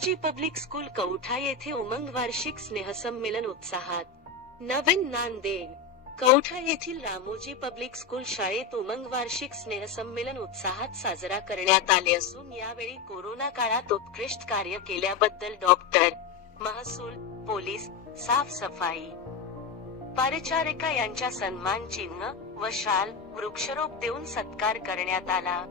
Ramoji public school कौठा येथे उमंग वार्षिक स्नेहसंमेलन उत्साहात. नवीन नांदेड. कौठा येथील रामोजी पब्लिक स्कूल शाळेत उमंग वार्षिक स्नेहसंमेलन उत्साहात साजरा करण्यात आले असून यावेळी कोरोना काळात उत्कृष्ट कार्य केल्याबद्दल डॉक्टर, महसूल, पोलीस, साफसफाई, परिचारिका यांच्या सन्मान चिन्ह व शाल, वृक्षारोप देऊन सत्कार करण्यात आला.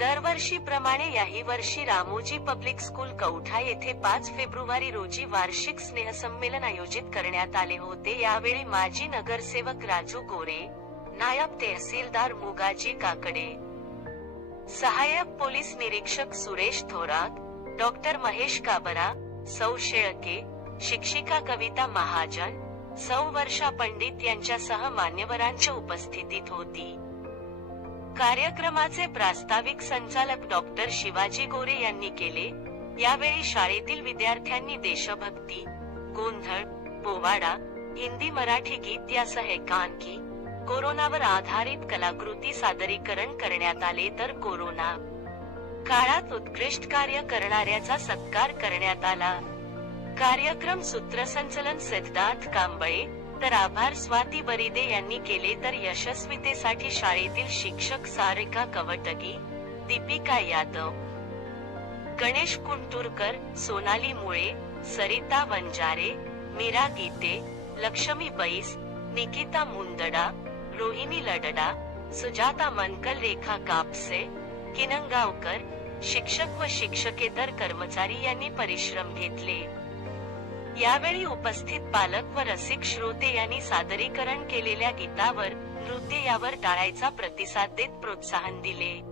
दरवर्षीप्रमाणे याही वर्षी रामोजी पब्लिक स्कूल कौठा येथे 5 फेब्रुवारी रोजी वार्षिक स्नेहसंमेलन आयोजित करण्यात आले होते. यावेळी माजी नगरसेवक राजू गोरे, नायब तहसीलदार मुगाजी काकडे, सहाय्यक पोलीस निरीक्षक सुरेश थोरात, डॉक्टर महेश काबरा, सौ शेळके, शिक्षिका कविता महाजन, सौ वर्षा पंडित यांच्यासह मान्यवरांच्या उपस्थितीत होती. कार्यक्रमाचे प्रास्ताविक संचालक डॉक्टर शिवाजी गोरे यांनी केले. यावेळी शाळेतील विद्यार्थ्यांनी देशभक्ती, गोंधळ, पोवाडा, हिंदी मराठी गीत यासह एकांकी, कोरोनावर आधारित कलाकृती सादरीकरण करण्यात आले. तर कोरोना काळात उत्कृष्ट कार्य करणाऱ्याचा सत्कार करण्यात आला. कार्यक्रम सूत्रसंचलन सिद्धार्थ कांबळे, तर आभार स्वाती बरिदे यांनी केले. तर यशस्वीतेसाठी शाळेतील शिक्षक सारिका कवटगी, दीपिका यादव, गणेश कुंटुरकर, सोनाली मुळे, सरिता वंजारे, मीरा गीते, लक्ष्मी बैस, निकिता मुंदडा, रोहिणी लडडा, सुजाता मनकल, रेखा कापसे, किनंगावकर, शिक्षक व शिक्षकेतर कर्मचारी यांनी परिश्रम घेतले. यावेळी उपस्थित पालक व रसिक श्रोते यांनी सादरीकरण केलेल्या गीतावर, नृत्य यावर टाळ्यांचा प्रतिसाद देत प्रोत्साहन दिले.